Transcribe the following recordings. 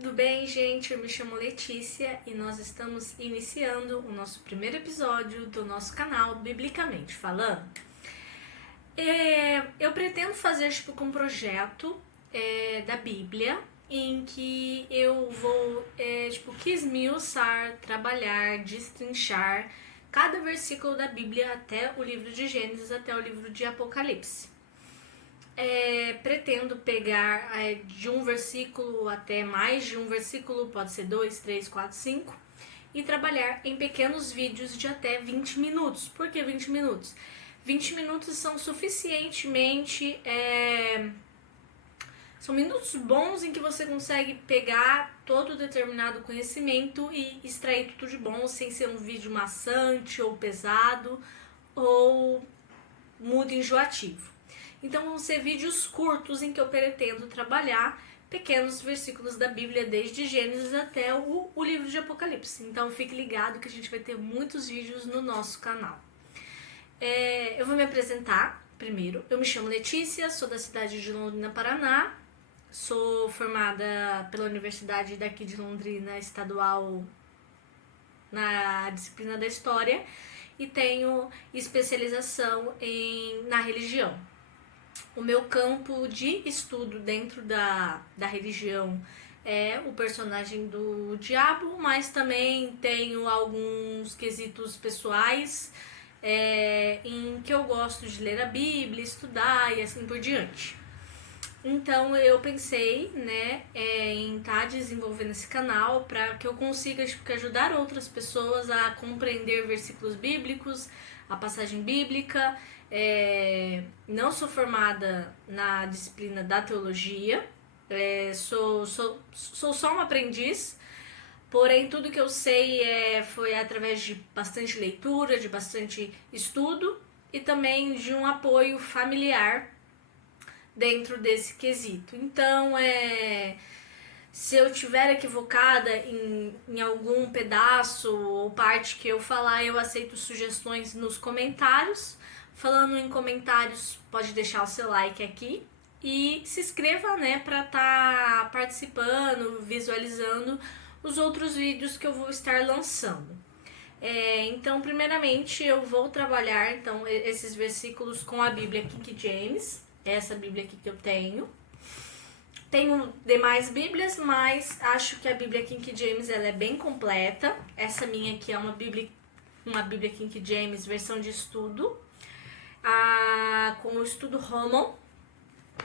Tudo bem, gente? Eu me chamo Letícia e nós estamos iniciando o nosso primeiro episódio do nosso canal Biblicamente Falando. Eu pretendo fazer um projeto da Bíblia em que eu vou esmiuçar, trabalhar, destrinchar cada versículo da Bíblia até o livro de Gênesis, até o livro de Apocalipse. Pretendo pegar de um versículo até mais de um versículo, pode ser 2, 3, 4, 5, e trabalhar em pequenos vídeos de até 20 minutos. Por que 20 minutos? 20 minutos são suficientemente... São minutos bons em que você consegue pegar todo determinado conhecimento e extrair tudo de bom, sem ser um vídeo maçante ou pesado ou muito enjoativo. Então vão ser vídeos curtos em que eu pretendo trabalhar pequenos versículos da Bíblia, desde Gênesis até o livro de Apocalipse. Então fique ligado que a gente vai ter muitos vídeos no nosso canal. Eu vou me apresentar primeiro. Eu me chamo Letícia, sou da cidade de Londrina, Paraná. Sou formada pela Universidade daqui de Londrina, estadual, na disciplina da História, e tenho especialização na religião. O meu campo de estudo dentro da religião é o personagem do diabo, mas também tenho alguns quesitos pessoais em que eu gosto de ler a Bíblia, estudar e assim por diante. Então eu pensei em estar desenvolvendo esse canal para que eu consiga ajudar outras pessoas a compreender versículos bíblicos, a passagem bíblica. Não sou formada na disciplina da teologia, sou só um aprendiz, porém tudo que eu sei foi através de bastante leitura, de bastante estudo e também de um apoio familiar dentro desse quesito. Então, se eu estiver equivocada em algum pedaço ou parte que eu falar, eu aceito sugestões nos comentários. Falando em comentários, pode deixar o seu like aqui e se inscreva, para estar participando, visualizando os outros vídeos que eu vou estar lançando. Então, primeiramente, eu vou trabalhar esses versículos com a Bíblia King James, essa Bíblia aqui que eu tenho. Tenho demais Bíblias, mas acho que a Bíblia King James ela é bem completa. Essa minha aqui é uma Bíblia King James versão de estudo. Com o estudo Roman,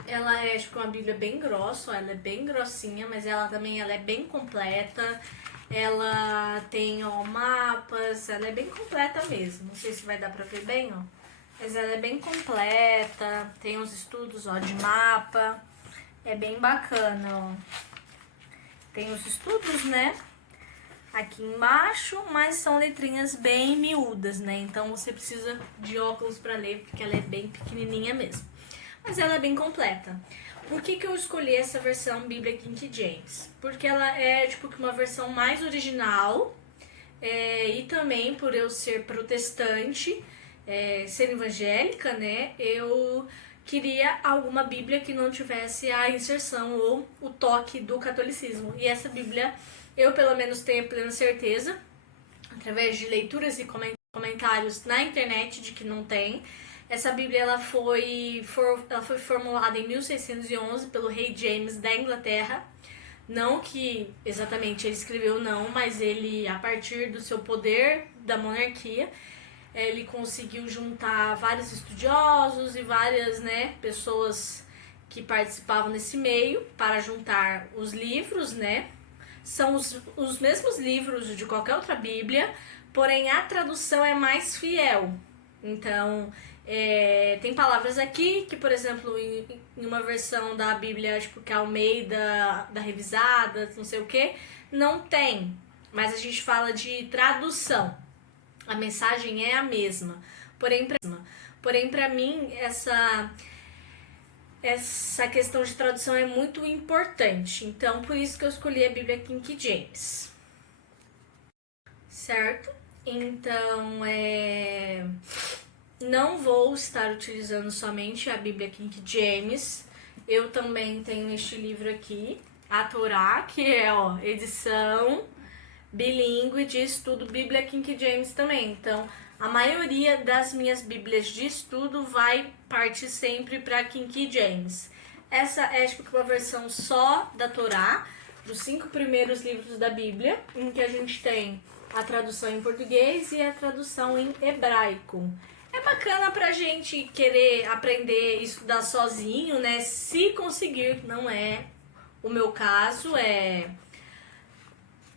ela é uma Bíblia bem grossa, ela é bem grossinha, mas ela também é bem completa. Ela tem mapas, ela é bem completa mesmo. Não sei se vai dar pra ver bem, mas ela é bem completa. Tem uns estudos de mapa, é bem bacana. Tem os estudos, aqui embaixo, mas são letrinhas bem miúdas, então você precisa de óculos para ler, porque ela é bem pequenininha mesmo. Mas ela é bem completa. Por que eu escolhi essa versão Bíblia King James? Porque ela é uma versão mais original, e também por eu ser protestante, ser evangélica, eu queria alguma Bíblia que não tivesse a inserção ou o toque do catolicismo. E essa Bíblia, eu pelo menos tenho a plena certeza, através de leituras e comentários na internet, de que não tem. Essa Bíblia ela foi formulada em 1611 pelo rei James da Inglaterra. Não que exatamente ele escreveu, não, mas ele, a partir do seu poder da monarquia, ele conseguiu juntar vários estudiosos e várias pessoas que participavam nesse meio para juntar os livros, São os mesmos livros de qualquer outra Bíblia, porém a tradução é mais fiel. Então, tem palavras aqui que, por exemplo, em uma versão da Bíblia, que é Almeida, da Revisada, não sei o que, não tem. Mas a gente fala de tradução. A mensagem é a mesma. Porém, para mim, essa questão de tradução é muito importante. Então, por isso que eu escolhi a Bíblia King James. Certo? Então, não vou estar utilizando somente a Bíblia King James. Eu também tenho este livro aqui, a Torá, que é, edição bilíngue de estudo Bíblia King James também. Então, a maioria das minhas bíblias de estudo vai partir sempre para King James. Essa é tipo uma versão só da Torá, dos 5 primeiros livros da Bíblia, em que a gente tem a tradução em português e a tradução em hebraico. É bacana pra gente querer aprender e estudar sozinho, né? Se conseguir, não é o meu caso,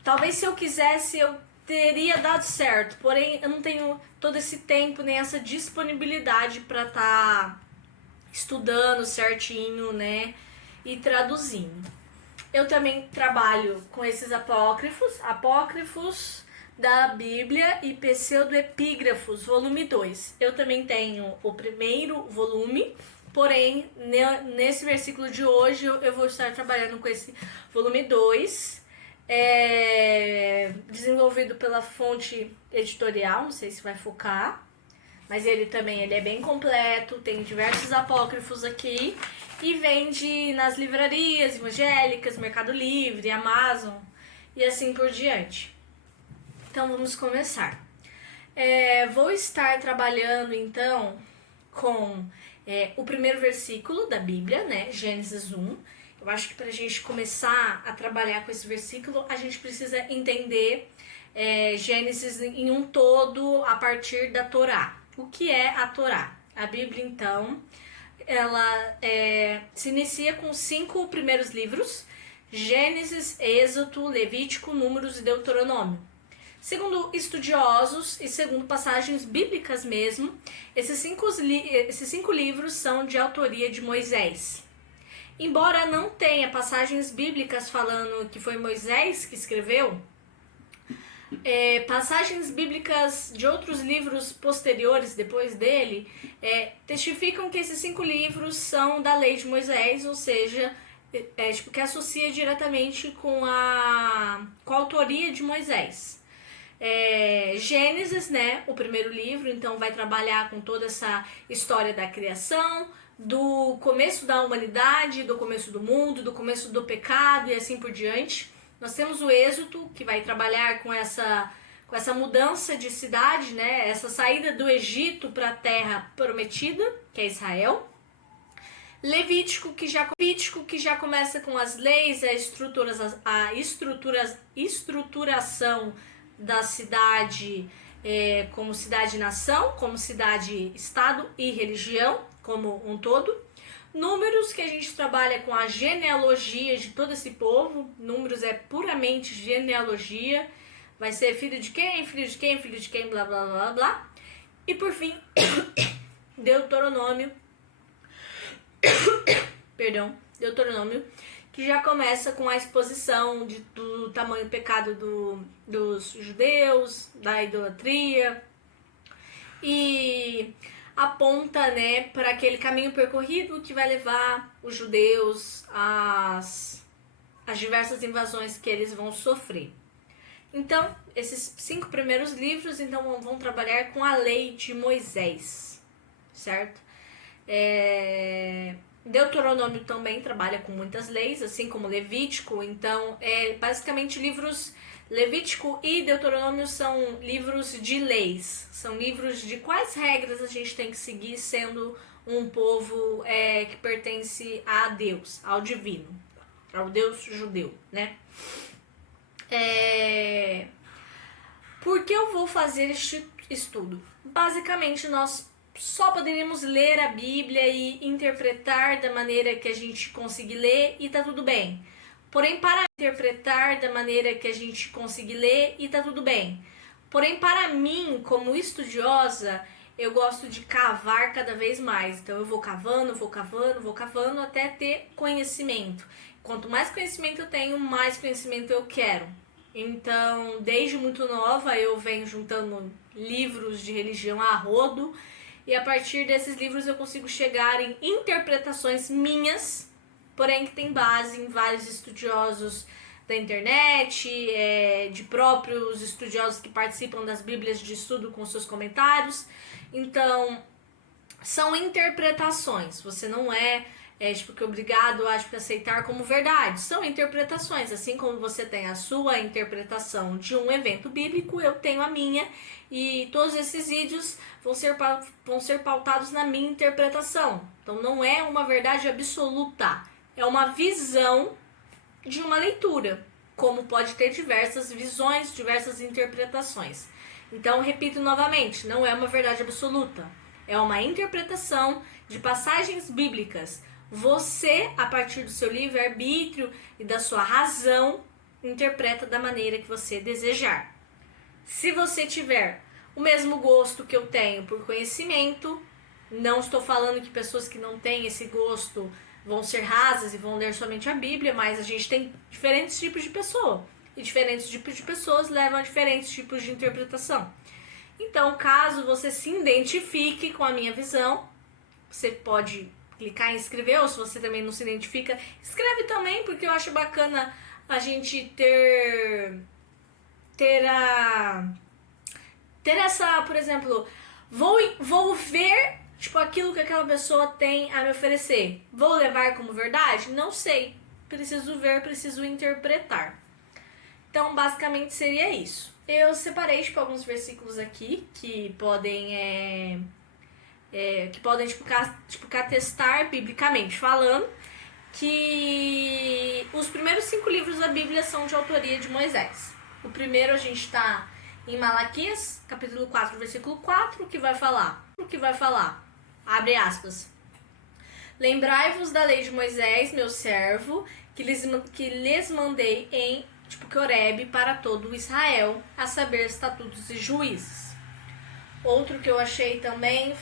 talvez se eu quisesse eu teria dado certo, porém eu não tenho todo esse tempo nem essa disponibilidade para estar estudando certinho, né, e traduzindo. Eu também trabalho com esses apócrifos da Bíblia e pseudoepígrafos, volume 2. Eu também tenho o primeiro volume, porém nesse versículo de hoje eu vou estar trabalhando com esse volume 2, desenvolvido pela Fonte Editorial, não sei se vai focar, mas ele é bem completo, tem diversos apócrifos aqui e vende nas livrarias evangélicas, Mercado Livre, Amazon e assim por diante. Então vamos começar. Vou estar trabalhando então com o primeiro versículo da Bíblia, né? Gênesis 1. Eu acho que para a gente começar a trabalhar com esse versículo, a gente precisa entender Gênesis em um todo a partir da Torá. O que é a Torá? A Bíblia, então, ela se inicia com os 5 primeiros livros: Gênesis, Êxodo, Levítico, Números e Deuteronômio. Segundo estudiosos e segundo passagens bíblicas mesmo, esses 5 livros são de autoria de Moisés. Embora não tenha passagens bíblicas falando que foi Moisés que escreveu, passagens bíblicas de outros livros posteriores depois dele testificam que esses 5 livros são da lei de Moisés, ou seja, que associa diretamente com a autoria de Moisés. Gênesis, né, o primeiro livro, então vai trabalhar com toda essa história da criação, do começo da humanidade, do começo do mundo, do começo do pecado e assim por diante. Nós temos o Êxodo, que vai trabalhar com essa mudança de cidade, né, essa saída do Egito para a terra prometida, que é Israel. Levítico, que já começa com as leis, a estruturação da cidade como cidade-nação, como cidade-estado e religião como um todo. Números, que a gente trabalha com a genealogia de todo esse povo. Números é puramente genealogia. Vai ser filho de quem, filho de quem, filho de quem, blá, blá, blá, blá. E por fim, Deuteronômio, que já começa com a exposição do tamanho do pecado dos judeus, da idolatria, e aponta, né, para aquele caminho percorrido que vai levar os judeus às diversas invasões que eles vão sofrer. Então, esses 5 primeiros livros então vão trabalhar com a lei de Moisés, certo? Deuteronômio também trabalha com muitas leis, assim como Levítico. Então, basicamente livros Levítico e Deuteronômio são livros de leis, são livros de quais regras a gente tem que seguir sendo um povo que pertence a Deus, ao divino, ao Deus judeu, né? Por que eu vou fazer este estudo? Basicamente, nós só poderíamos ler a Bíblia e interpretar da maneira que a gente conseguir ler e tá tudo bem. Porém, para mim, como estudiosa, eu gosto de cavar cada vez mais. Então eu vou cavando até ter conhecimento. Quanto mais conhecimento eu tenho, mais conhecimento eu quero. Então, desde muito nova, eu venho juntando livros de religião a rodo. E a partir desses livros eu consigo chegar em interpretações minhas, porém que tem base em vários estudiosos da internet, de próprios estudiosos que participam das Bíblias de estudo com seus comentários. Então, são interpretações. Você não que obrigado a aceitar como verdade. São interpretações, assim como você tem a sua interpretação de um evento bíblico, eu tenho a minha, e todos esses vídeos vão ser pautados na minha interpretação. Então não é uma verdade absoluta, é uma visão de uma leitura, como pode ter diversas visões, diversas interpretações. Então, repito novamente, não é uma verdade absoluta, é uma interpretação de passagens bíblicas. Você, a partir do seu livre-arbítrio e da sua razão, interpreta da maneira que você desejar. Se você tiver o mesmo gosto que eu tenho por conhecimento, não estou falando que pessoas que não têm esse gosto vão ser rasas e vão ler somente a Bíblia, mas a gente tem diferentes tipos de pessoa. E diferentes tipos de pessoas levam a diferentes tipos de interpretação. Então, caso você se identifique com a minha visão, você pode clicar em escrever, ou se você também não se identifica, escreve também, porque eu acho bacana a gente ter essa, por exemplo, vou ver aquilo que aquela pessoa tem a me oferecer. Vou levar como verdade? Não sei. Preciso ver, preciso interpretar. Então, basicamente seria isso. Eu separei alguns versículos aqui que podem atestar biblicamente falando que os primeiros 5 livros da Bíblia são de autoria de Moisés. O primeiro a gente está em Malaquias, capítulo 4, versículo 4, que vai falar, abre aspas, lembrai-vos da lei de Moisés, meu servo, que lhes mandei em Horebe para todo Israel, a saber, estatutos e juízes. Outro que eu achei também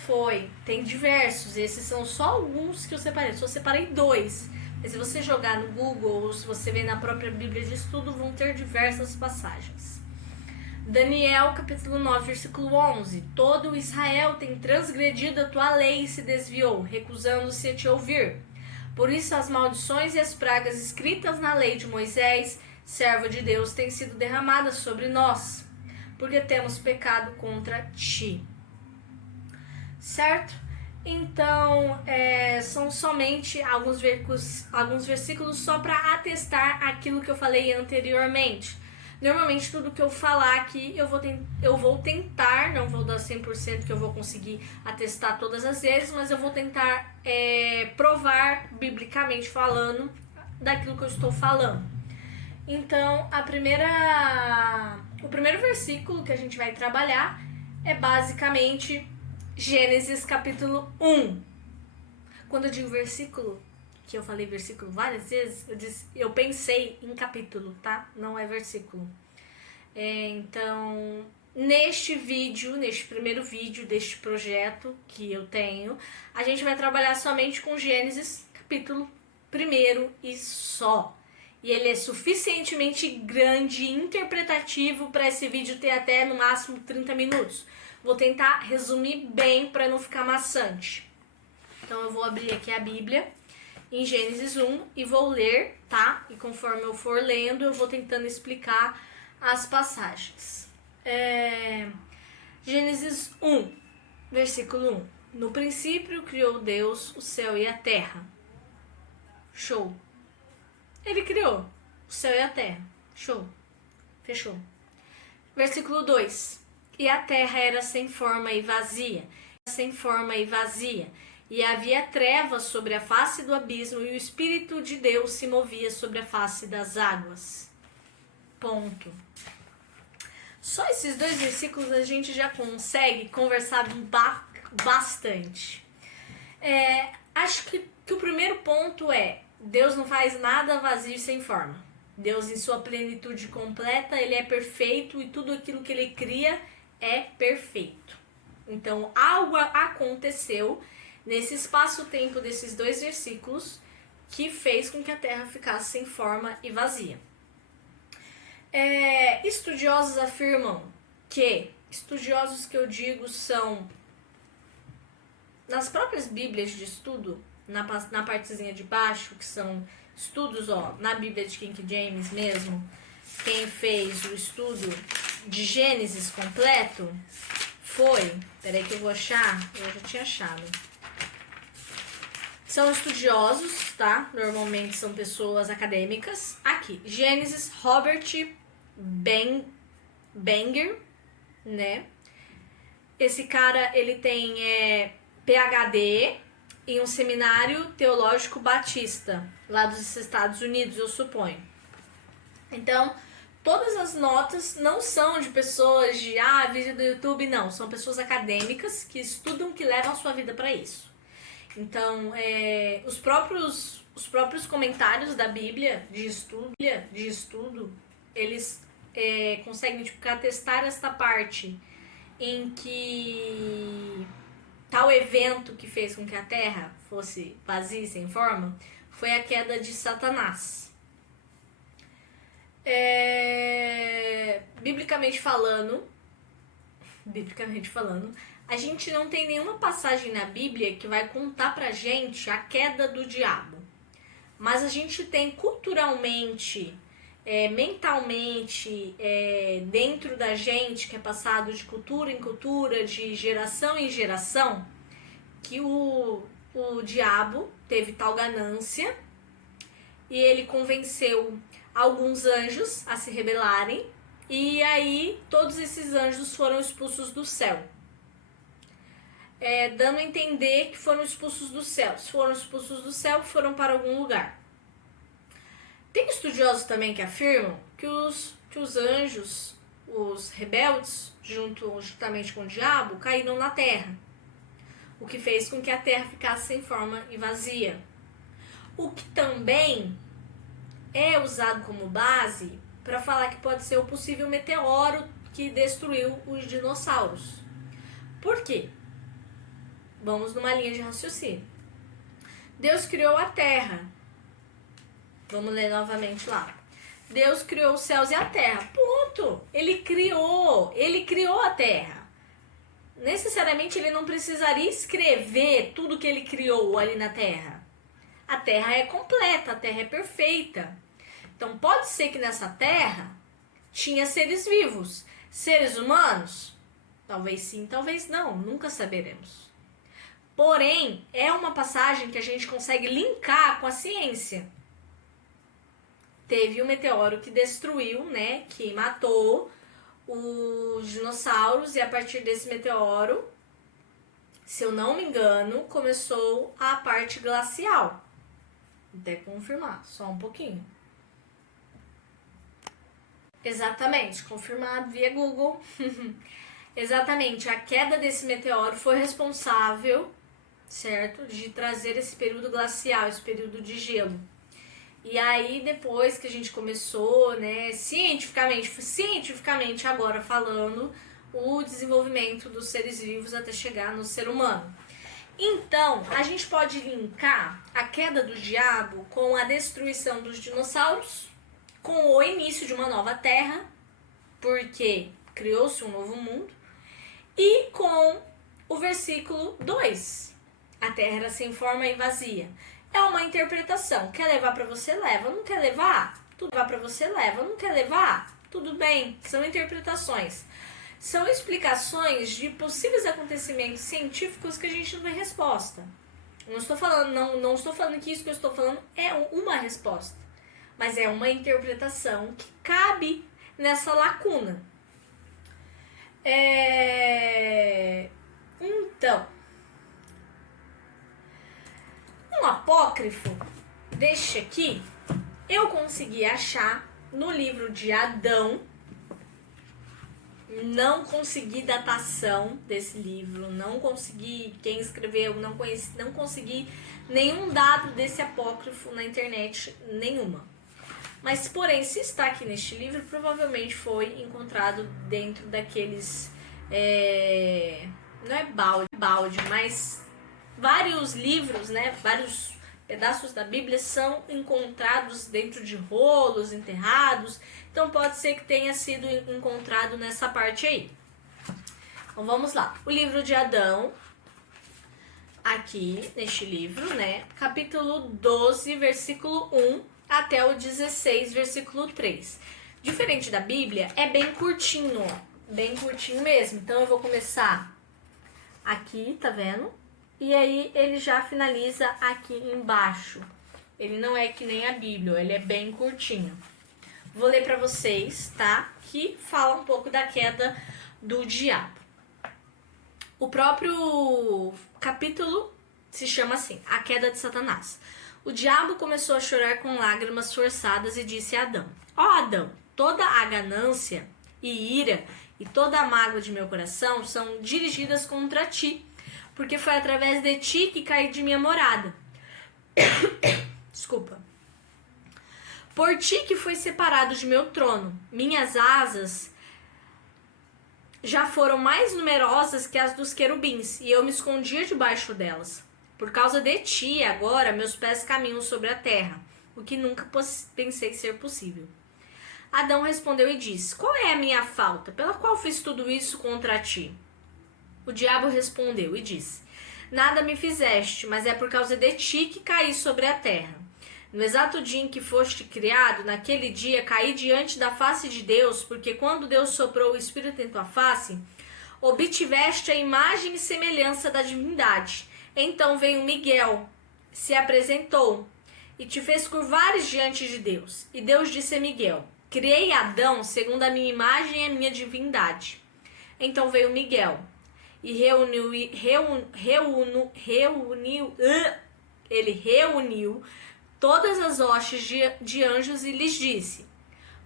tem diversos, esses são só alguns que eu separei, só separei 2. Mas se você jogar no Google ou se você ver na própria Bíblia de Estudo, vão ter diversas passagens. Daniel, capítulo 9, versículo 11. Todo Israel tem transgredido a tua lei e se desviou, recusando-se a te ouvir. Por isso as maldições e as pragas escritas na lei de Moisés, servo de Deus, têm sido derramadas sobre nós, porque temos pecado contra ti. Certo? Então, são somente alguns versículos só para atestar aquilo que eu falei anteriormente. Normalmente, tudo que eu falar aqui, eu vou tentar, não vou dar 100% que eu vou conseguir atestar todas as vezes, mas eu vou tentar provar, biblicamente falando, daquilo que eu estou falando. Então, o primeiro versículo que a gente vai trabalhar é basicamente Gênesis capítulo 1. Quando eu digo versículo, que eu falei versículo várias vezes, eu pensei em capítulo, tá? Não é versículo. Então, neste primeiro vídeo deste projeto que eu tenho, a gente vai trabalhar somente com Gênesis capítulo 1 e só. E ele é suficientemente grande e interpretativo para esse vídeo ter até no máximo 30 minutos. Vou tentar resumir bem para não ficar maçante. Então eu vou abrir aqui a Bíblia em Gênesis 1 e vou ler, tá? E conforme eu for lendo, eu vou tentando explicar as passagens. Gênesis 1, versículo 1. No princípio criou Deus o céu e a terra. Show. Ele criou o céu e a terra. Show. Fechou. Versículo 2. E a terra era sem forma e vazia. E havia trevas sobre a face do abismo, e o Espírito de Deus se movia sobre a face das águas. Ponto. Só esses 2 versículos a gente já consegue conversar bastante. Acho que o primeiro ponto é: Deus não faz nada vazio e sem forma. Deus, em sua plenitude completa, ele é perfeito e tudo aquilo que ele cria é perfeito. Então, algo aconteceu nesse espaço-tempo desses 2 versículos que fez com que a terra ficasse sem forma e vazia. Estudiosos afirmam estudiosos que eu digo são, nas próprias Bíblias de estudo, na partezinha de baixo, que são estudos, na Bíblia de King James mesmo, quem fez o estudo de Gênesis completo peraí que eu vou achar, eu já tinha achado. São estudiosos, tá? Normalmente são pessoas acadêmicas. Aqui, Gênesis, Robert Banger, né? Esse cara, ele tem PhD em um seminário teológico batista, lá dos Estados Unidos, eu suponho. Então, todas as notas não são de pessoas de, vídeo do YouTube, não. São pessoas acadêmicas que estudam, que levam a sua vida para isso. Então, os próprios comentários da Bíblia, de estudo, eles conseguem atestar esta parte em que tal evento que fez com que a Terra fosse vazia e sem forma foi a queda de Satanás. Biblicamente falando, a gente não tem nenhuma passagem na Bíblia que vai contar pra gente a queda do diabo. Mas a gente tem culturalmente, mentalmente, dentro da gente, que é passado de cultura em cultura, de geração em geração, que o diabo teve tal ganância e ele convenceu alguns anjos a se rebelarem, e aí todos esses anjos foram expulsos do céu. Dando a entender que foram expulsos do céu. Se foram expulsos do céu, foram para algum lugar. Tem estudiosos também que afirmam que os anjos, os rebeldes, juntamente com o diabo, caíram na terra. O que fez com que a terra ficasse sem forma e vazia. O que também é usado como base para falar que pode ser o possível meteoro que destruiu os dinossauros. Por quê? Vamos numa linha de raciocínio. Deus criou a terra. Vamos ler novamente lá. Deus criou os céus e a terra. Ponto. Ele criou a terra. Necessariamente ele não precisaria escrever tudo que ele criou ali na terra. A terra é completa, a terra é perfeita. Então pode ser que nessa terra tinha seres vivos. Seres humanos? Talvez sim, talvez não. Nunca saberemos. Porém, é uma passagem que a gente consegue linkar com a ciência. Teve um meteoro que destruiu, né, que matou os dinossauros, e a partir desse meteoro, se eu não me engano, começou a parte glacial. Até confirmar, só um pouquinho. Exatamente, confirmado via Google. Exatamente, a queda desse meteoro foi responsável, certo, de trazer esse período glacial, esse período de gelo. E aí, depois que a gente começou, né, cientificamente agora falando, o desenvolvimento dos seres vivos até chegar no ser humano. Então, a gente pode linkar a queda do diabo com a destruição dos dinossauros, com o início de uma nova terra, porque criou-se um novo mundo, e com o versículo 2. A terra era sem forma e vazia. É uma interpretação. Quer levar para você? Leva. Não quer levar? Tudo levar para você? Leva. Não quer levar? Tudo bem. São interpretações. São explicações de possíveis acontecimentos científicos que a gente não tem resposta. Não estou falando que isso que eu estou falando é uma resposta, mas é uma interpretação que cabe nessa lacuna. Então, um apócrifo deste aqui, eu consegui achar no livro de Adão. Não consegui datação desse livro, não consegui quem escreveu, não consegui nenhum dado desse apócrifo na internet, nenhuma. Mas, porém, se está aqui neste livro, provavelmente foi encontrado dentro daqueles, não é balde, mas vários livros, né, vários pedaços da Bíblia são encontrados dentro de rolos, enterrados. Então pode ser que tenha sido encontrado nessa parte aí. Então vamos lá. O livro de Adão, aqui neste livro, né? Capítulo 12, versículo 1 até o 16, versículo 3. Diferente da Bíblia, é bem curtinho, ó. Bem curtinho mesmo. Então eu vou começar aqui, tá vendo? E aí ele já finaliza aqui embaixo. Ele não é que nem a Bíblia, ele é bem curtinho. Vou ler para vocês, tá? Que fala um pouco da queda do diabo. O próprio capítulo se chama assim, A Queda de Satanás. O diabo começou a chorar com lágrimas forçadas e disse a Adão: Ó Adão, toda a ganância e ira e toda a mágoa de meu coração são dirigidas contra ti, porque foi através de ti que caí de minha morada. Desculpa. Por ti que fui separado de meu trono. Minhas asas já foram mais numerosas que as dos querubins, e eu me escondia debaixo delas. Por causa de ti, agora, meus pés caminham sobre a terra, o que nunca pensei ser possível. Adão respondeu e disse: Qual é a minha falta, pela qual fiz tudo isso contra ti? O diabo respondeu e disse: Nada me fizeste, mas é por causa de ti que caí sobre a terra. No exato dia em que foste criado, naquele dia caí diante da face de Deus, porque quando Deus soprou o Espírito em tua face, obtiveste a imagem e semelhança da divindade. Então veio Miguel, se apresentou e te fez curvares diante de Deus. E Deus disse a Miguel: Criei Adão segundo a minha imagem e a minha divindade. Então veio Miguel e reuniu todas as hostes de anjos e lhes disse: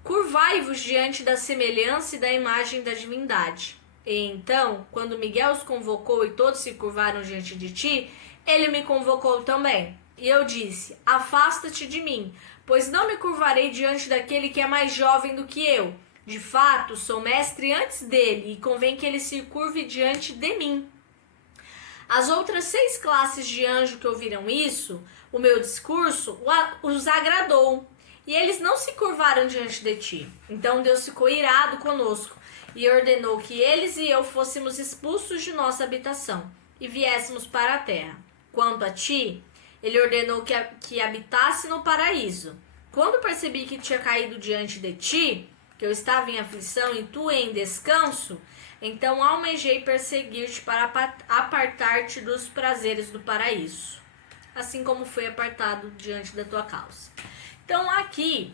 Curvai-vos diante da semelhança e da imagem da divindade. E então, quando Miguel os convocou e todos se curvaram diante de ti, ele me convocou também. E eu disse: Afasta-te de mim, pois não me curvarei diante daquele que é mais jovem do que eu. De fato, sou mestre antes dele, e convém que ele se curve diante de mim. As outras 6 classes de anjo que ouviram isso, o meu discurso, os agradou, e eles não se curvaram diante de ti. Então Deus ficou irado conosco, e ordenou que eles e eu fôssemos expulsos de nossa habitação, e viéssemos para a terra. Quanto a ti, ele ordenou que habitasse no paraíso. Quando percebi que tinha caído diante de ti, que eu estava em aflição e tu em descanso, então almejei perseguir-te para apartar-te dos prazeres do paraíso, assim como foi apartado diante da tua causa. Então aqui,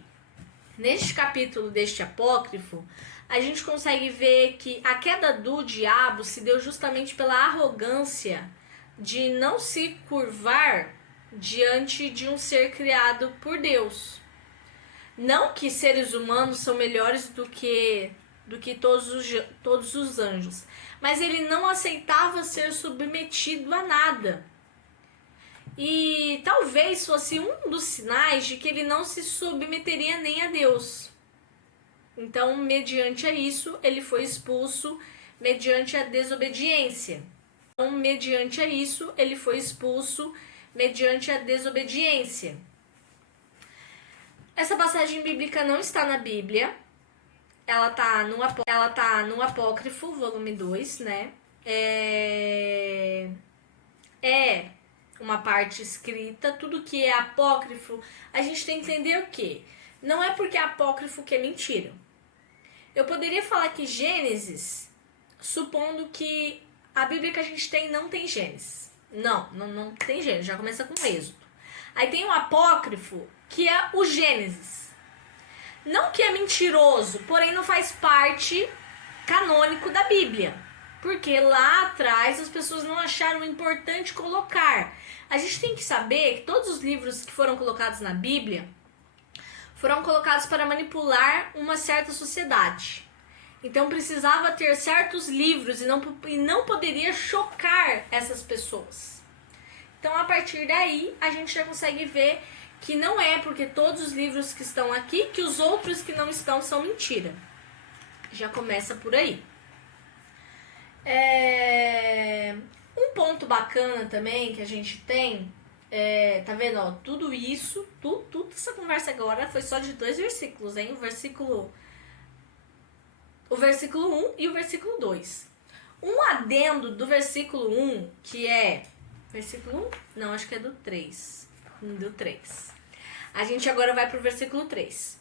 neste capítulo deste apócrifo, a gente consegue ver que a queda do diabo se deu justamente pela arrogância de não se curvar diante de um ser criado por Deus. Não que seres humanos são melhores do que todos os anjos, mas ele não aceitava ser submetido a nada. E talvez fosse um dos sinais de que ele não se submeteria nem a Deus. Então, mediante a isso, ele foi expulso mediante a desobediência. Então, mediante a isso, ele foi expulso mediante a desobediência. Essa passagem bíblica não está na Bíblia. Ela tá no Apócrifo, volume 2, né? É uma parte escrita. Tudo que é apócrifo, a gente tem que entender o quê? Não é porque é apócrifo que é mentira. Eu poderia falar que Gênesis, supondo que a Bíblia que a gente tem não tem Gênesis. Não tem Gênesis, já começa com Êxodo. Aí tem o apócrifo, que é o Gênesis. Não que é mentiroso, porém não faz parte canônico da Bíblia. Porque lá atrás as pessoas não acharam importante colocar. A gente tem que saber que todos os livros que foram colocados na Bíblia foram colocados para manipular uma certa sociedade. Então precisava ter certos livros e não poderia chocar essas pessoas. Então a partir daí a gente já consegue ver que não é porque todos os livros que estão aqui que os outros que não estão são mentira. Já começa por aí. Um ponto bacana também que a gente tem, tá vendo, ó, tudo isso, tudo essa conversa agora foi só de 2 versículos, hein? O versículo 1 e o versículo 2. Um adendo do versículo 1, que é... Versículo 1? Não, acho que é do 3. Do 3. A gente agora vai pro versículo 3.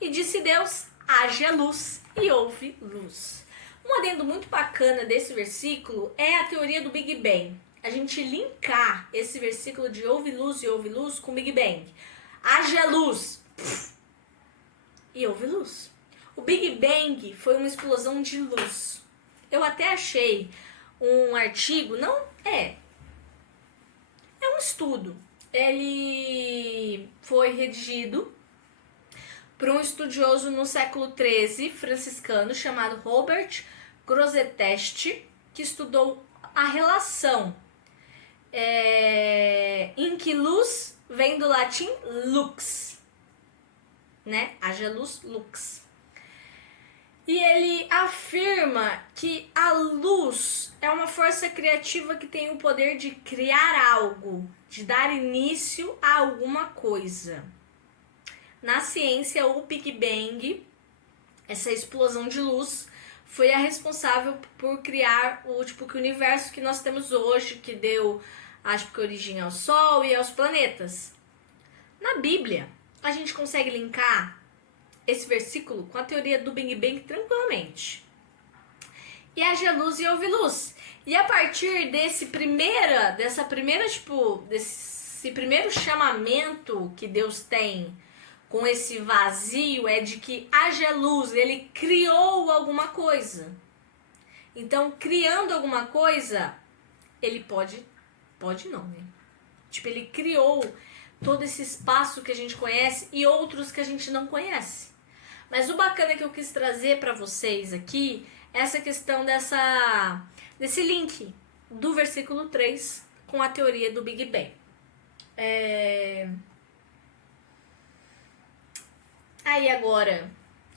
E disse Deus, haja luz, e houve luz. Um adendo muito bacana desse versículo é a teoria do Big Bang. a gente linkar esse versículo de houve luz e houve luz com Big Bang. Haja luz. E houve luz. O Big Bang foi uma explosão de luz. Eu até achei um artigo, não é um estudo. Ele foi redigido por um estudioso no século XIII, franciscano, chamado Robert Grosseteste, que estudou a relação em que luz vem do latim lux, né? Haja luz, lux. E ele afirma que a luz é uma força criativa que tem o poder de criar algo, de dar início a alguma coisa. Na ciência, o Big Bang, essa explosão de luz, foi a responsável por criar o universo que nós temos hoje, que deu, acho que, origem ao Sol e aos planetas. Na Bíblia, a gente consegue linkar esse versículo com a teoria do Big Bang tranquilamente. E haja luz e houve luz. E a partir desse primeiro chamamento que Deus tem com esse vazio, é de que haja luz, ele criou alguma coisa. Então, criando alguma coisa, ele pode não, né? Ele criou todo esse espaço que a gente conhece e outros que a gente não conhece. Mas o bacana que eu quis trazer para vocês aqui é essa questão desse link do versículo 3 com a teoria do Big Bang. Aí agora,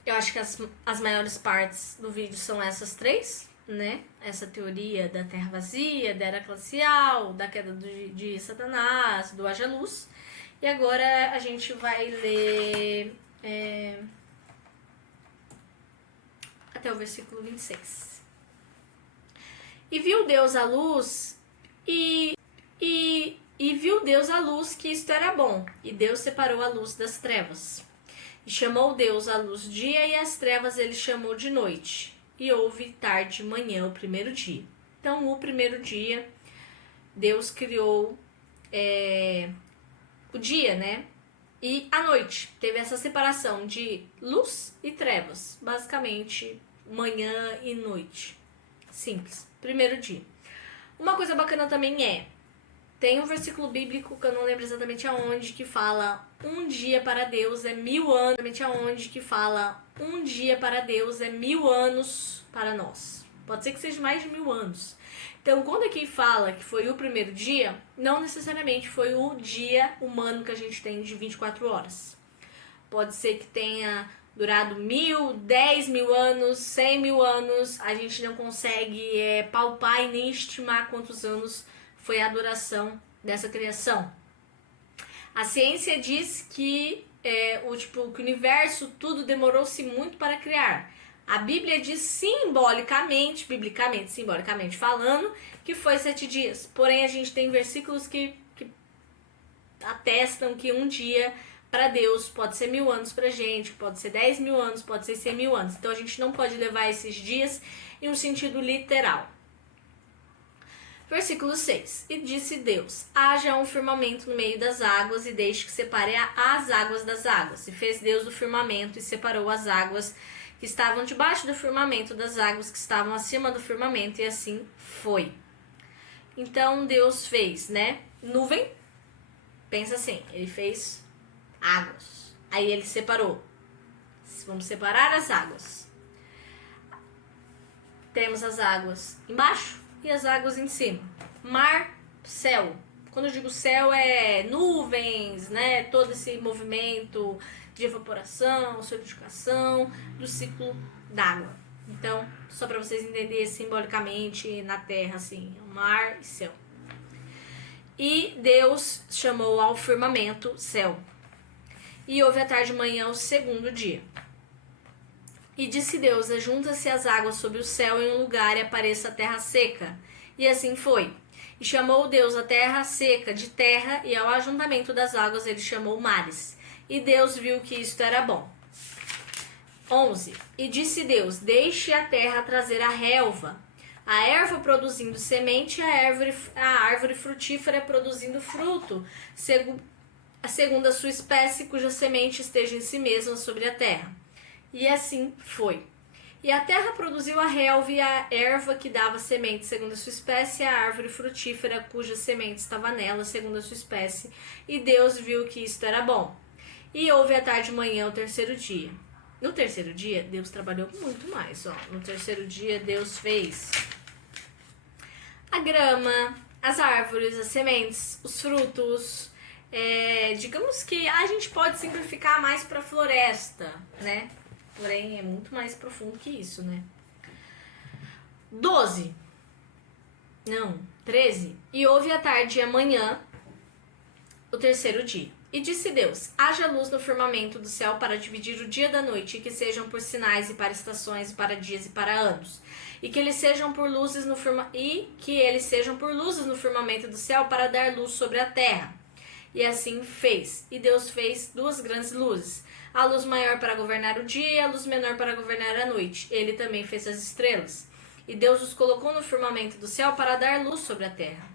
eu acho que as maiores partes do vídeo são essas três, né? Essa teoria da terra vazia, da era glacial, da queda de Satanás, do haja luz. E agora a gente vai ler até o versículo 26. E viu Deus a luz e viu Deus a luz que isto era bom. E Deus separou a luz das trevas. E chamou Deus a luz dia e as trevas ele chamou de noite. E houve tarde e manhã o primeiro dia. Então, o primeiro dia, Deus criou o dia, né? E a noite. Teve essa separação de luz e trevas. Basicamente, manhã e noite. Simples. Primeiro dia. Uma coisa bacana também tem um versículo bíblico que eu não lembro exatamente aonde, que fala um dia para Deus é 1000 anos. Exatamente aonde que fala um dia para Deus é 1000 anos para nós. Pode ser que seja mais de 1000 anos. Então, quando aqui fala que foi o primeiro dia, não necessariamente foi o dia humano que a gente tem de 24 horas. Pode ser que tenha durado 1000, 10.000 anos, 100.000 anos. A gente não consegue palpar e nem estimar quantos anos foi a duração dessa criação. A ciência diz que que o universo, tudo demorou-se muito para criar. A Bíblia diz simbolicamente falando, que foi 7 dias. Porém, a gente tem versículos que atestam que um dia para Deus pode ser 1000 anos pra gente, pode ser 10.000 anos, pode ser 100.000 anos. Então, a gente não pode levar esses dias em um sentido literal. Versículo 6. E disse Deus, haja um firmamento no meio das águas e deixe que separe as águas das águas. E fez Deus o firmamento e separou as águas que estavam debaixo do firmamento das águas que estavam acima do firmamento, e assim foi. Então Deus fez, nuvem. Pensa assim, ele fez águas. Aí ele separou. Vamos separar as águas. Temos as águas embaixo e as águas em cima. Mar, céu. Quando eu digo céu, é nuvens, todo esse movimento de evaporação, solidificação do ciclo d'água. Então, só para vocês entenderem simbolicamente na terra, assim, mar e céu. E Deus chamou ao firmamento céu. E houve a tarde e manhã o segundo dia. E disse Deus, ajunta-se as águas sobre o céu em um lugar e apareça a terra seca. E assim foi. E chamou Deus a terra seca de terra, e ao ajuntamento das águas ele chamou mares. E Deus viu que isto era bom. 11. E disse Deus, deixe a terra trazer a relva, a erva produzindo semente, a árvore frutífera produzindo fruto, segundo a sua espécie, cuja semente esteja em si mesma sobre a terra. E assim foi. E a terra produziu a relva e a erva que dava semente segundo a sua espécie, e a árvore frutífera cuja semente estava nela segundo a sua espécie. E Deus viu que isto era bom. E houve a tarde e manhã o terceiro dia. No terceiro dia, Deus trabalhou muito mais. No terceiro dia, Deus fez a grama, as árvores, as sementes, os frutos. Digamos que a gente pode simplificar mais para a floresta, né? Porém, é muito mais profundo que isso, né? 13. E houve a tarde e a manhã, o terceiro dia. E disse Deus, haja luz no firmamento do céu para dividir o dia da noite, e que sejam por sinais e para estações, e para dias e para anos. E que eles sejam por luzes no firmamento do céu para dar luz sobre a terra. E assim fez. E Deus fez duas grandes luzes, a luz maior para governar o dia e a luz menor para governar a noite. Ele também fez as estrelas. E Deus os colocou no firmamento do céu para dar luz sobre a terra,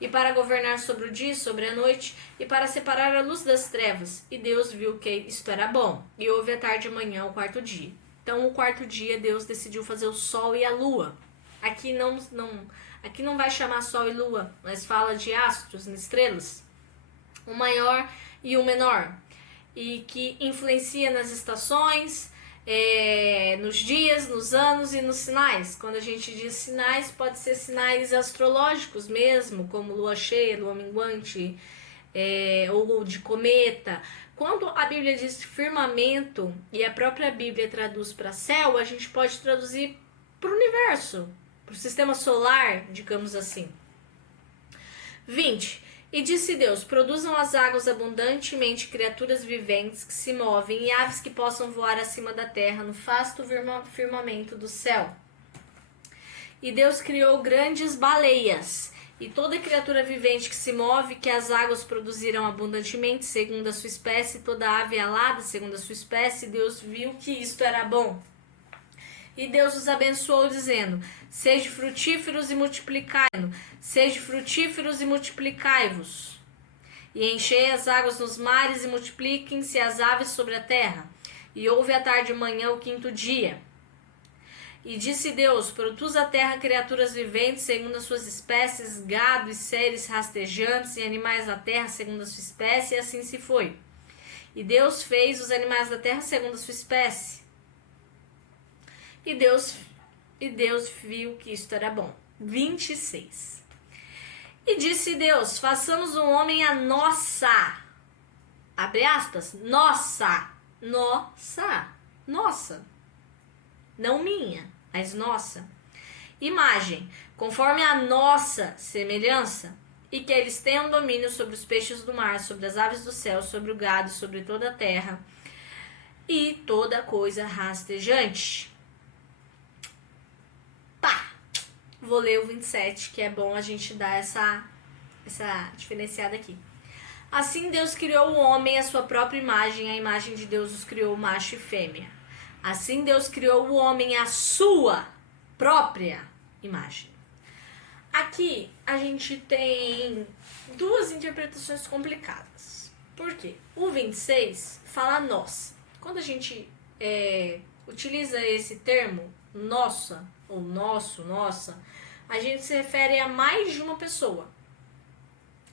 e para governar sobre o dia e sobre a noite, e para separar a luz das trevas. E Deus viu que isto era bom. E houve a tarde e manhã o quarto dia. Então, o quarto dia, Deus decidiu fazer o sol e a lua. Aqui não vai chamar sol e lua, mas fala de astros, estrelas. O maior e o menor. E que influencia nas estações, nos dias, nos anos e nos sinais. Quando a gente diz sinais, pode ser sinais astrológicos mesmo, como lua cheia, lua minguante, ou de cometa. Quando a Bíblia diz firmamento e a própria Bíblia traduz para céu, a gente pode traduzir para o universo, para o sistema solar, digamos assim. 20. E disse Deus, produzam as águas abundantemente criaturas viventes que se movem e aves que possam voar acima da terra no vasto firmamento do céu. E Deus criou grandes baleias e toda criatura vivente que se move, que as águas produziram abundantemente segundo a sua espécie, toda ave alada segundo a sua espécie. Deus viu que isto era bom. E Deus os abençoou, dizendo, sede frutíferos e multiplicai-vos, sede frutíferos e multiplicai-vos. E enchei as águas nos mares e multipliquem-se as aves sobre a terra. E houve a tarde e manhã o quinto dia. E disse Deus, produz a terra criaturas viventes segundo as suas espécies, gado e seres rastejantes e animais da terra segundo a sua espécie, e assim se foi. E Deus fez os animais da terra segundo a sua espécie. E Deus viu que isto era bom. 26. E disse Deus, façamos o homem a nossa, abre aspas, nossa, não minha, mas nossa, imagem, conforme a nossa semelhança, e que eles tenham domínio sobre os peixes do mar, sobre as aves do céu, sobre o gado, sobre toda a terra, e toda coisa rastejante. Vou ler o 27, que é bom a gente dar essa diferenciada aqui. Assim Deus criou o homem à sua própria imagem, a imagem de Deus os criou macho e fêmea. Assim Deus criou o homem à sua própria imagem. Aqui a gente tem duas interpretações complicadas. Por quê? O 26 fala nós. Quando a gente utiliza esse termo, nossa, ou nosso, nossa, a gente se refere a mais de uma pessoa,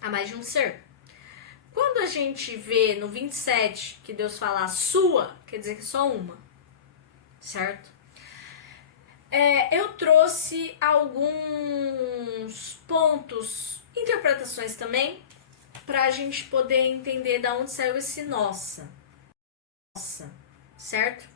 a mais de um ser. Quando a gente vê no 27 que Deus fala a sua, quer dizer que é só uma, certo? Eu trouxe alguns pontos, interpretações também, para a gente poder entender de onde saiu esse nossa, certo?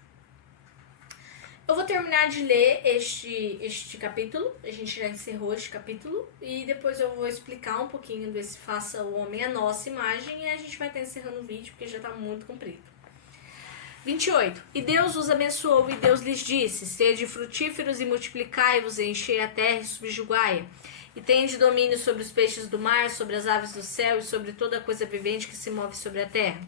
Eu vou terminar de ler este capítulo, a gente já encerrou este capítulo, e depois eu vou explicar um pouquinho desse faça o homem a nossa imagem, e a gente vai estar encerrando o vídeo, porque já está muito comprido. 28. E Deus os abençoou, e Deus lhes disse, sede frutíferos e multiplicai-vos, e enchei a terra e subjugai-a, e tende domínio sobre os peixes do mar, sobre as aves do céu, e sobre toda coisa vivente que se move sobre a terra.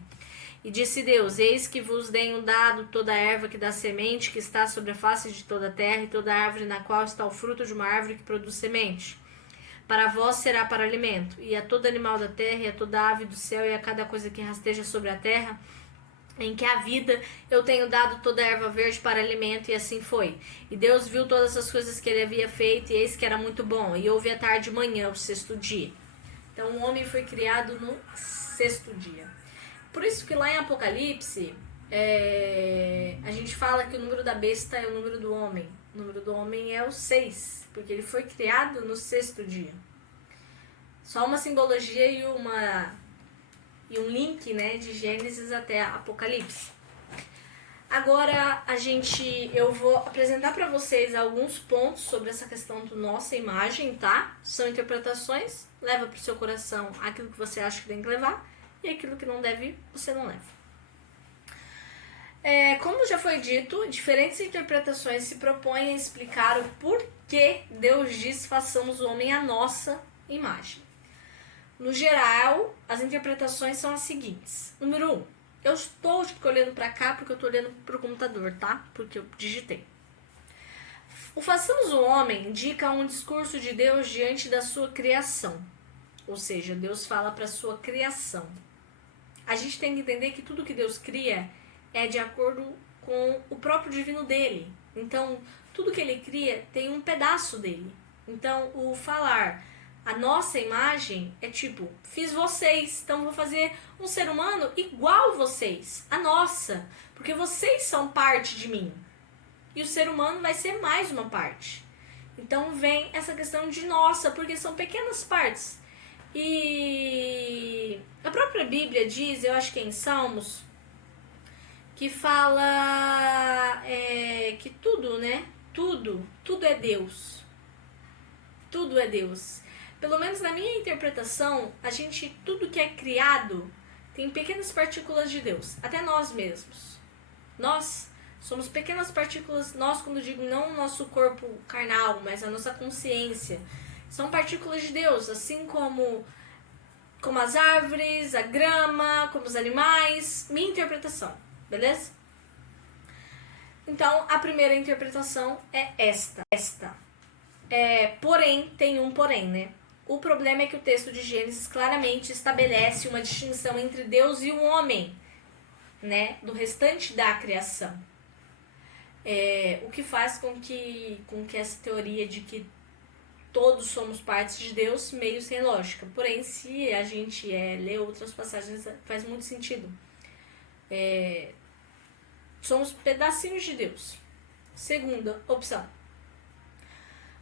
E disse Deus: eis que vos tenho dado toda a erva que dá semente, que está sobre a face de toda a terra, e toda a árvore na qual está o fruto de uma árvore que produz semente. Para vós será para alimento, e a todo animal da terra, e a toda ave do céu, e a cada coisa que rasteja sobre a terra, em que há vida, eu tenho dado toda a erva verde para alimento, e assim foi. E Deus viu todas as coisas que ele havia feito, e eis que era muito bom. E houve a tarde e manhã, o sexto dia. Então o homem foi criado no sexto dia. Por isso que lá em Apocalipse, a gente fala que o número da besta é o número do homem. O número do homem é o 6, porque ele foi criado no sexto dia. Só uma simbologia e um link, né, de Gênesis até Apocalipse. Agora eu vou apresentar para vocês alguns pontos sobre essa questão do nossa imagem, tá? São interpretações, leva para o seu coração aquilo que você acha que tem que levar e aquilo que não deve, você não leva. Como já foi dito, diferentes interpretações se propõem a explicar o porquê Deus diz façamos o homem à nossa imagem. No geral, as interpretações são as seguintes. Número 1. Eu estou olhando para cá porque eu estou olhando para o computador, tá? Porque eu digitei. O façamos o homem indica um discurso de Deus diante da sua criação. Ou seja, Deus fala para a sua criação. A gente tem que entender que tudo que Deus cria é de acordo com o próprio divino dele. Então, tudo que ele cria tem um pedaço dele. Então, o falar a nossa imagem é tipo, fiz vocês, então vou fazer um ser humano igual vocês, a nossa, porque vocês são parte de mim. E o ser humano vai ser mais uma parte. Então vem essa questão de nossa, porque são pequenas partes. E a própria Bíblia diz, eu acho que é em Salmos, que fala que tudo, né? Tudo é Deus. Tudo é Deus. Pelo menos na minha interpretação, tudo que é criado tem pequenas partículas de Deus. Até nós mesmos. Nós somos pequenas partículas, nós quando digo não o nosso corpo carnal, mas a nossa consciência. São partículas de Deus, assim como as árvores, a grama, como os animais. Minha interpretação, beleza? Então, a primeira interpretação é esta. Porém, tem um porém, né? O problema é que o texto de Gênesis claramente estabelece uma distinção entre Deus e o homem, né? Do restante da criação. O que faz com que essa teoria de que todos somos partes de Deus, meio sem lógica. Porém, se a gente lê outras passagens, faz muito sentido. Somos pedacinhos de Deus. Segunda opção.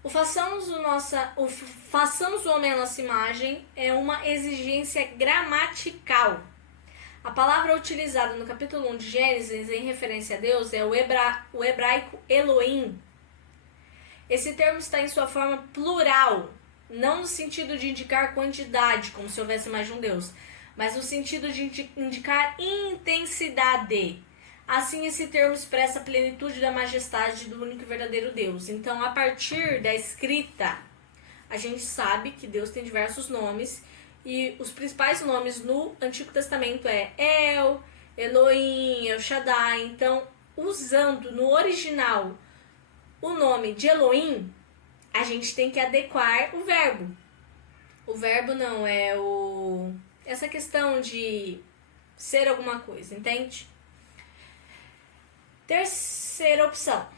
Façamos o homem à nossa imagem é uma exigência gramatical. A palavra utilizada no capítulo 1 de Gênesis em referência a Deus é o hebraico Elohim. Esse termo está em sua forma plural, não no sentido de indicar quantidade, como se houvesse mais de um Deus, mas no sentido de indicar intensidade. Assim, esse termo expressa a plenitude da majestade do único e verdadeiro Deus. Então, a partir da escrita, a gente sabe que Deus tem diversos nomes, e os principais nomes no Antigo Testamento é El, Elohim, El Shaddai. Então, usando no original o nome de Elohim, a gente tem que adequar o verbo. O verbo não é essa questão de ser alguma coisa, entende? Terceira opção.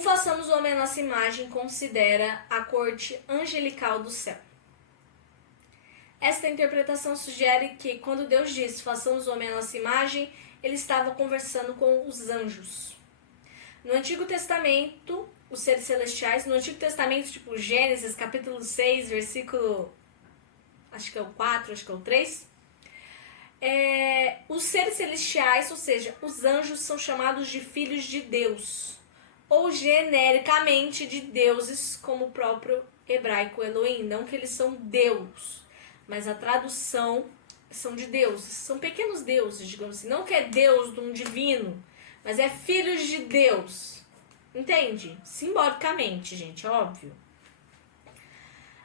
Façamos o homem à nossa imagem considera a corte angelical do céu. Esta interpretação sugere que quando Deus disse façamos o homem à nossa imagem, ele estava conversando com os anjos. No Antigo Testamento, os seres celestiais, no Antigo Testamento, tipo Gênesis, capítulo 6, versículo, acho que é o 4, acho que é o 3, os seres celestiais, ou seja, os anjos, são chamados de filhos de Deus, ou genericamente de deuses, como o próprio hebraico Elohim. Não que eles são Deus, mas a tradução são de deuses. São pequenos deuses, digamos assim. Não que é Deus de um divino, mas é filhos de Deus. Entende? Simbolicamente, gente, óbvio.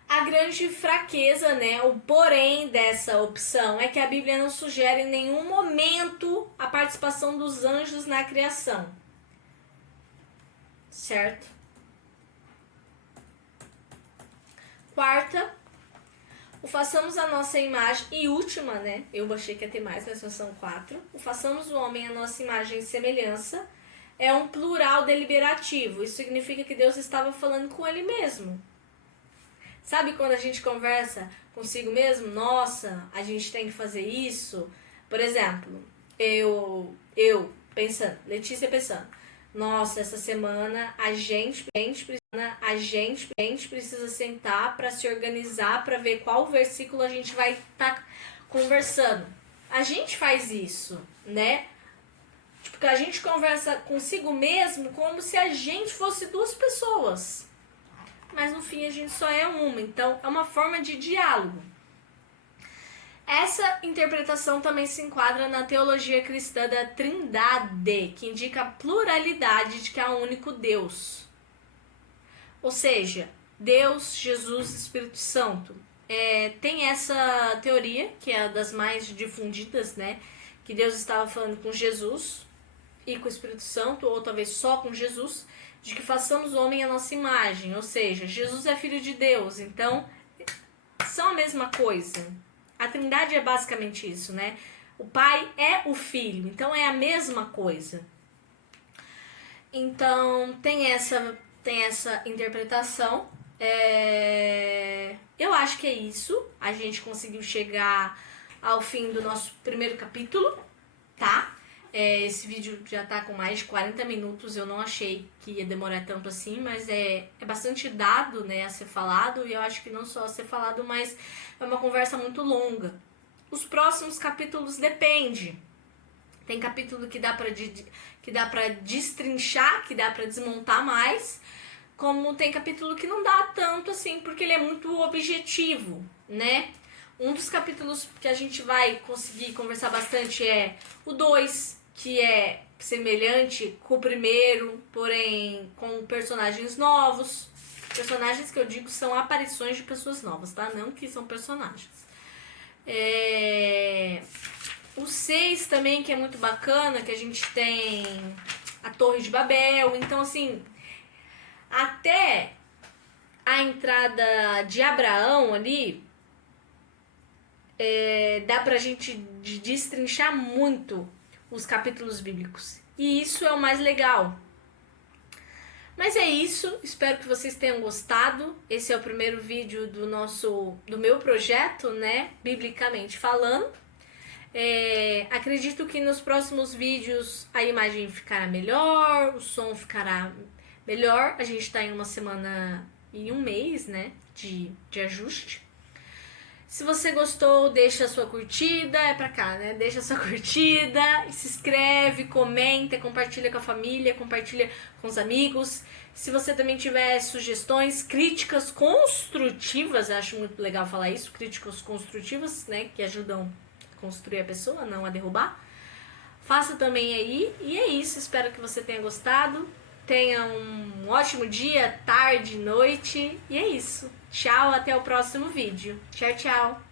A grande fraqueza, né, o porém dessa opção é que a Bíblia não sugere em nenhum momento a participação dos anjos na criação. Certo? Quarta, o façamos a nossa imagem, e última, né? Eu achei que ia ter mais, mas só são 4. O façamos o homem a nossa imagem e semelhança é um plural deliberativo. Isso significa que Deus estava falando com ele mesmo. Sabe quando a gente conversa consigo mesmo? Nossa, a gente tem que fazer isso. Por exemplo, eu pensando, Letícia pensando, nossa, essa semana a gente precisa sentar para se organizar, para ver qual versículo a gente vai estar conversando. A gente faz isso, né? Tipo, que a gente conversa consigo mesmo como se a gente fosse 2 pessoas. Mas no fim a gente só é uma, então é uma forma de diálogo. Essa interpretação também se enquadra na teologia cristã da Trindade, que indica a pluralidade de que há um único Deus. Ou seja, Deus, Jesus e Espírito Santo. Tem essa teoria, que é a das mais difundidas, né? Que Deus estava falando com Jesus e com o Espírito Santo, ou talvez só com Jesus, de que façamos o homem à nossa imagem. Ou seja, Jesus é filho de Deus, então são a mesma coisa. A Trindade é basicamente isso, né? O Pai é o Filho, então é a mesma coisa. Então tem essa interpretação. Eu acho que é isso. A gente conseguiu chegar ao fim do nosso primeiro capítulo, tá? Esse vídeo já tá com mais de 40 minutos. Eu não achei que ia demorar tanto assim, mas é bastante dado, né, a ser falado. E eu acho que não só a ser falado, mas é uma conversa muito longa. Os próximos capítulos depende. Tem capítulo que dá pra destrinchar, que dá pra desmontar mais, como tem capítulo que não dá tanto assim, porque ele é muito objetivo, né? Um dos capítulos que a gente vai conseguir conversar bastante é o 2, que é semelhante com o primeiro, porém com personagens novos. Personagens que eu digo são aparições de pessoas novas, tá? Não que são personagens. O 6 também, que é muito bacana, que a gente tem a Torre de Babel. Então, assim, até a entrada de Abraão ali, dá pra gente destrinchar muito os capítulos bíblicos. E isso é o mais legal. Mas é isso, espero que vocês tenham gostado. Esse é o primeiro vídeo do meu projeto, né, biblicamente falando. Acredito que nos próximos vídeos a imagem ficará melhor, o som ficará melhor. A gente está em uma semana e um mês, né, de ajuste. Se você gostou, deixa a sua curtida, é pra cá, né? Deixa a sua curtida, se inscreve, comenta, compartilha com a família, compartilha com os amigos. Se você também tiver sugestões, críticas construtivas, eu acho muito legal falar isso, críticas construtivas, né? Que ajudam a construir a pessoa, não a derrubar. Faça também aí, e é isso, espero que você tenha gostado. Tenha um ótimo dia, tarde, noite, e é isso. Tchau, até o próximo vídeo. Tchau, tchau.